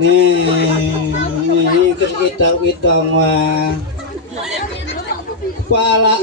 Nih kita mah kepala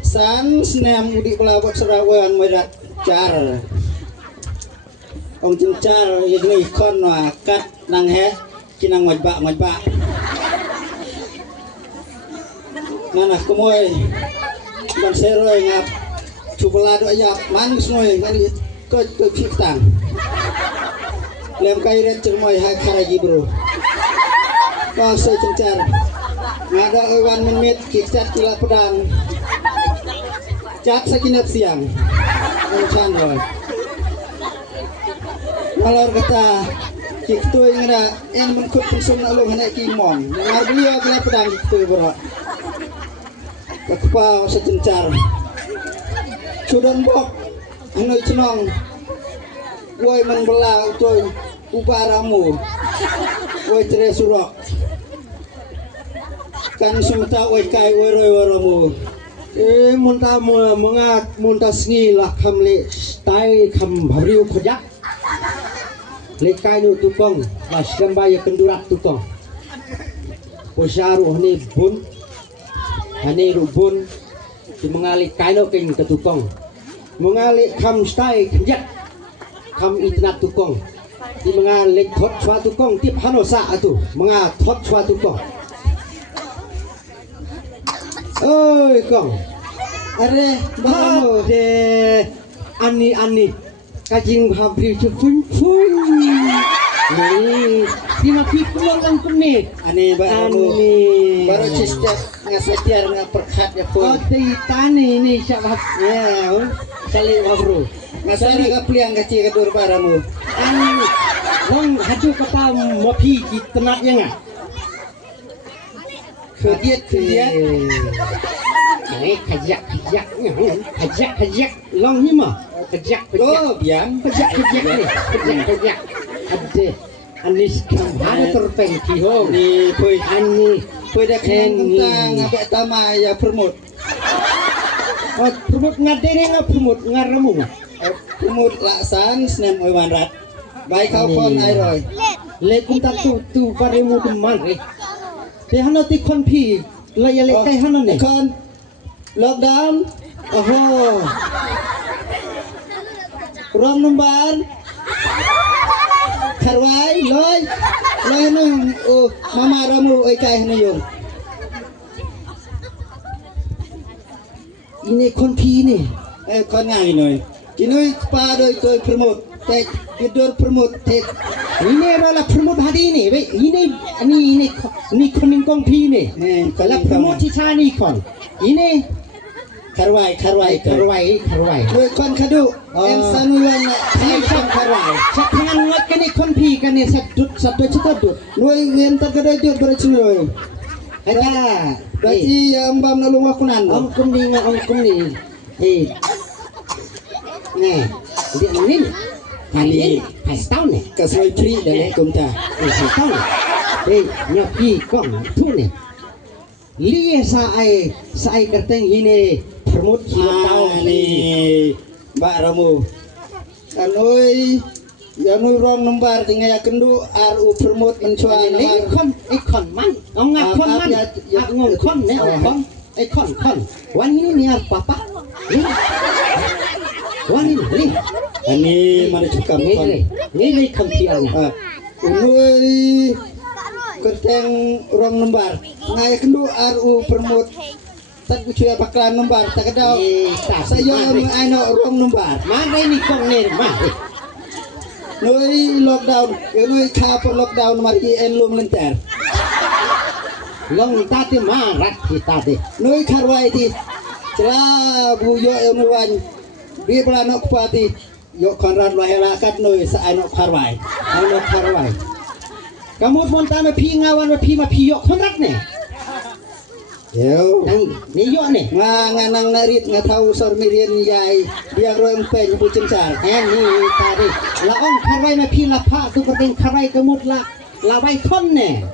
san senem udi pelabot serawan medak car om cencar ini ikon mah kat nang he kinang majbak nanah kemoy dan seroy ngap cupelado aja manis moy kali ke fiktan lem kairet cermoy hak haragi bro pasai cencar ngada ewan menit kicat kila pedang cak sakinap siang encan roy malor kata kiktu ngada en mengkut pensum nak lu hana kimon ngar beliau kila pedang kiktu bro kakpa secencar sudan bok hanoi cenong woi menbelah utoy uparamu woi cerai surok kan sumta woi kai woi roy waramu muntah mengat muntah sengilah kamle stai kam bariu kojak lekai nu tukong mas gambaya kendurak tukong posyaru hani bun hani rubun di mengali kaino king ke tukong mengali kam stai kenjak kam itnat tukong di mengali thot chwa tukong tip hanosa atu menga thot chwa tukong oi kong are bahamu de ani kajing habri cupun nih di mati pulang lang kunit ani baru sistem ngasetiar ngaperkat ya pun oh tani ini siapa ya kali habru ngasari kapliang kecil kedur paramu ani wong haju kata mopi di tenatnya nggak kejadian kajak long ni mah kajak oh biang kajak ade anis kam ada terpeng kihong ni poi ani dak tentang ngabek tama ya permut oh permut ngadere nga permut ngaramu permut laksan senem oiwan rat baik kau pon ai roy le kunta tu paremu teman te hano ti kon pi la ya le kai hano ne kon lockdown oh rong numbar karwai loy nung mama ramu oi kai hano yung ini kon pi ni kon ngai noi kinoi pa doi toi permut tek tidur permut tek ini adalah permut hari ini ini koning kong pi ni kalau permut cita ni kon ini karwai doi kon kadu em sanuan ini kon karwai jangan ngat kan ni kon pi kan ni satu cita noi ngem tak kada jod bercunoi ada baci ambam nalung akunan om kum ni nih dia ini kali tahun nih kasoi pri dan kumta tahun nyopi kong tu nih liye sai kerteng ini permut tahun ni mbak ramu kanoi janui rong numbar tinggal ya kendu RU permut mencuan ikon man ngakon man ngongkon ne ongkon ikon wan ini ni apa wan ini mana cukam ini kampian unui kerteng rong numbar ngai kendu RU permut tak kucuya baklan numbar tak kedau saya aino rong numbar mana ini kong ni mah noi lockdown noi kapur lockdown mari en lum lenter long tati marat kita deh noi karwai ti cela buyo enuan bi planok pati yo konrad lahela kat noi sa aino karwai kamu pun tama pi ngawan pi ma pi yo konrad ne yo ni yo ne nganang narit ngatau sor mirian yai biar roem pen bu cencar ni tadi la ong karwai ma pi la pa tu penting karwai kemut la wai kon ne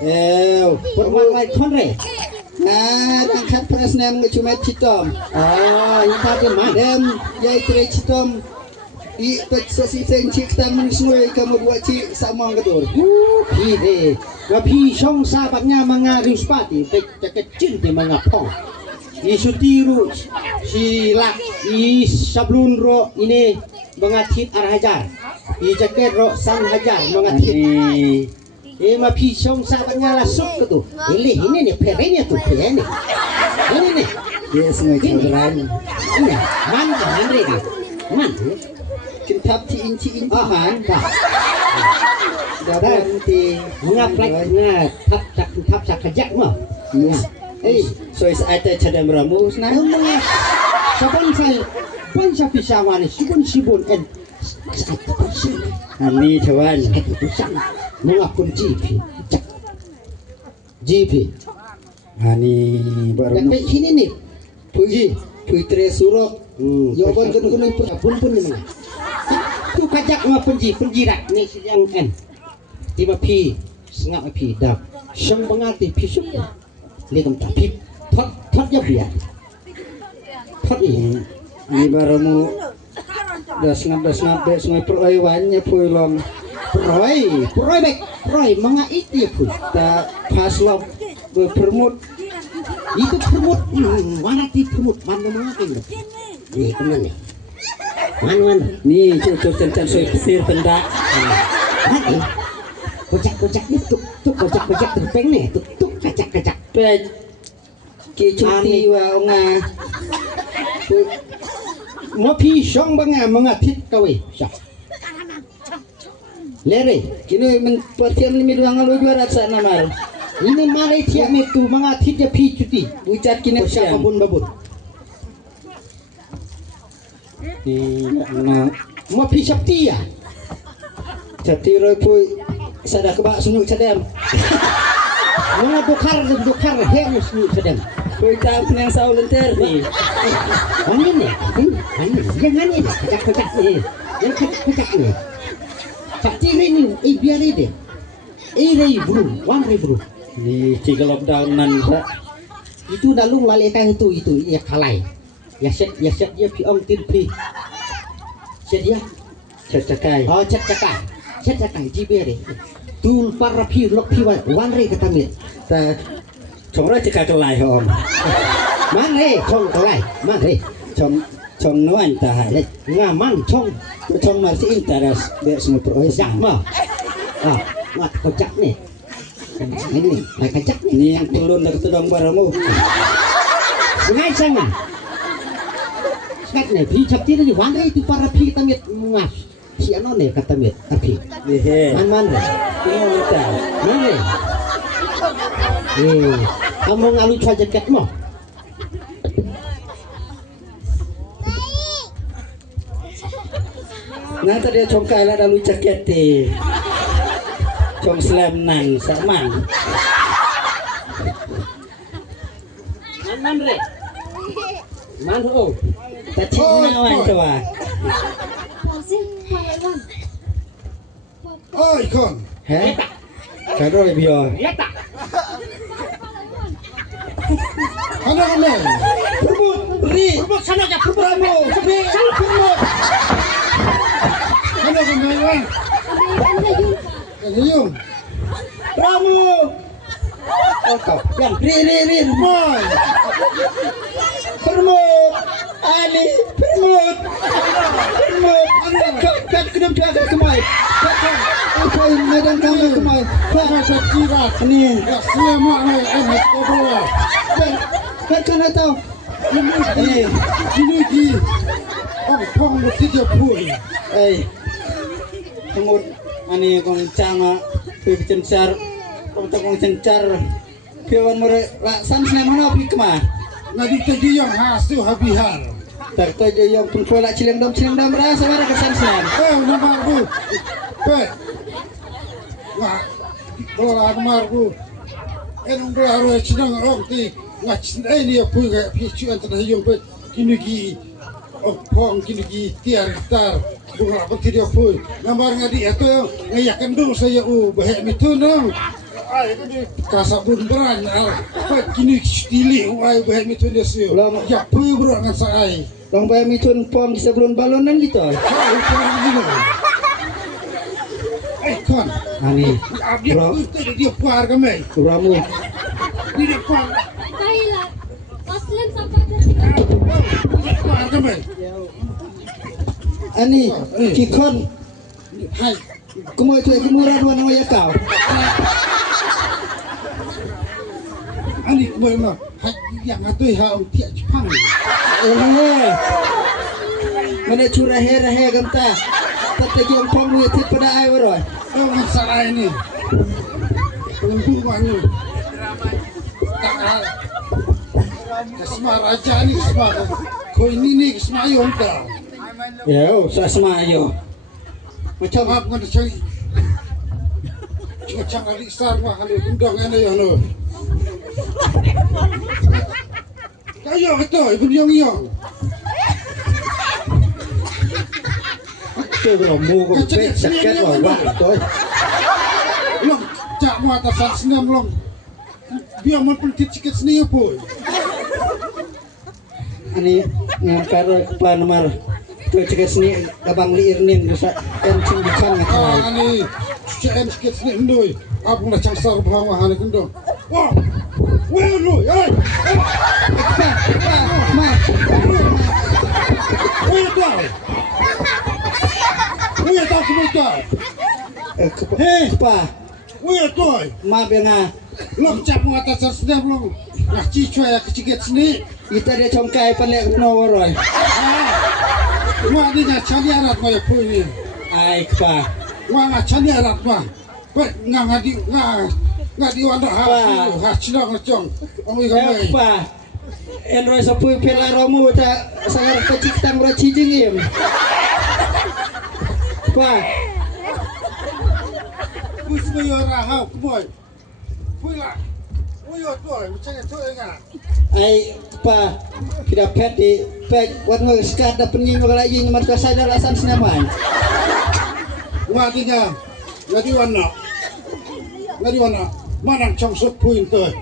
berwai kon re dan kat presnem ngecumet citom ini tadi mah dem yai tre citom I pet sesi cik tang menisnoi kamu dua cik sama ketur. Pi de, wa pi song sahabatnya mengarius pati, kecil di mengapong. Isu tiru si lak i sablun ro ini mengatit arhajar. I jaket ro san hajar mengatit. Ma pi song sahabatnya lasuk ke tu. Ini nih perenya tu perenya. Ini nih. Dia semua cengkeran. Ini mana Andre ni? Mana? Kintap ciin Man. dapat ti Mengaplek tap kejak mah. so is ada cadam ramus nah Saban saya bangsa pisawan sibun en ani cawan mengapun GP ani baru tapi sini nih puji puitre surok jawaban kun pun ni mana tu kajak mah penjirat ni yang en 5 pi setengah pi dah sang bangati pisuk lihat tapi tot ya biar tot ini ni baramu das ngap sungai peraiwannya puilong Proy baik mga itu ya pun ta paslop berpermut itu permut mana ti permut mana mga kayo ni kemana ni mana ni cucuk cancan soy pesir pendak mana kocak ni tuk kocak terpeng ni tuk kacak pej ki cuti wa onga mau pisong banga mga tit kawe siap lere kini men pertiam ni dua ngalu 200 namar ini mari tiap itu mga tit ya pi cuti bucat kini siapa pun babun ni na mau pi sakti ya jati roy pui sada kebak sunyuk cadam mga dokar hengus ni sedang pui tak yang sau lenter ni ini jangan ini kocak ni yang kocak ni sakti ni biar ini bro 1 bro ni tiga lockdown nan tak itu dalung lali kan itu ya kalai ya set ya pi om tin pi set ya cacakai oh set cakai jibere tul para pi lok pi 1 katamit ta chomra cakap kelai om mare chong kalai mare chom nuan ta hai ngaman chong chom masih interes be semua peroi kocak mah mat kocak nih ini kocak nih ni yang turun dari tudong baramu ngay sangan sekat nih pi capti ni wan itu para pi tamit ngas si ano nih katamit api lehe man ini kita mana kamu ngalu cua jaket mo nah tadi chom kai lah dalu jaket ti chom slam nan saman man re man ho tadi nawan coba Oh, ikon. he kado bio lihat Ano kami? perbut beri berbuk sana aja berbuk Pramu sebi perbut Ano kami yan? Ano yun? Pramu oh kau yang ri Boy! permut ali permut kat kedem jaga kemai apa medan kamu kemai Ano sa tirat? ni Siya mo ay emet ko bola. kat kana tahu ni Ginigi. Ang pong mo tiga puy. semut ani kong canga cencar kong cencar piawan mere laksan snem hana pi kema Naditagi yung hasu habihar. tarto jo yang pun pola cileng dom rasa bara kesan snem Namar bu. Pe. Nga. Bola namar bu. Enong bu haru chinang ong ti. Nga chinay niya puy ka pichu antara yung pe. Ginigi. Ang pong ginigi tiar gitar. Bunga apa tidak puy. Namar nga di ito yung ngayakan dong saya bahaya mito nang. Ay, ini kasabun beran. Pe ginigi stili wai bae mitun dia sio. Ya pui bro ngan sai. Long bayar mitun pom di sebelum balonan gitu. Kon. Ani, Dia bro, pui tu dia puar ke mai. ramu. Dia puar. Kailan. Aslan sampai Dia puar ke mai. Ani, kikon, Hai. kumo itu kimura dua nama ya kau. Ani kemai mah. Hai yang ngatui ha tiak Jepang. Mana curah hera ganta. Tapi yang pom ni tip pada ai beroi. Oh masalah ini. Tunggu manu. Tak ada. Semua raja ni semua. Kau ini ni semua yang tak. Ya, saya semayo. Macam apa kau cari? Macam adik sar mah kalau undang anda yang lo. Kayo itu ibu yang. Chơi bro mu ko bet sakit wa wa toy. Long cak mu atasan senam long. Biar man pentit sikit seni apa? Ani ngangkar kepala nomor tu cakap sini abang liir nin bisa yang cinggikan ngata. Ani cak sikit seni ndoi. Apa nak cangsar bahawa hani kendong. Wah. Weh lu, ay. Ma, Weh dah. Weh tak kemudian. kepa, Weh toy. ma benga. Long cak mu atasan senam long. Nak cicua ya kecikit seni. Kita dia congkai pelek no roy. Wah ni nak cari alat kau yang pun ni. Ai kepa. Wah nak cari alat mah. Baik ngadi wanda ha cina ngacong. Oi kamai. Kepa. En roy sapui pela romu ta sangar kecik tang ro cijingim. Kepa. Bus boyo rahau boy. Pula. Boyo toy, macam tu enggak. Ai kepa. Kita pet di pet wat ngeskat da penying kalau yin mat ka sadar asan sinaman. Wah tiga. Ngadi wanda. Ngadi wanda. Mana cong sok puin toy.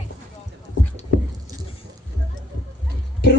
Per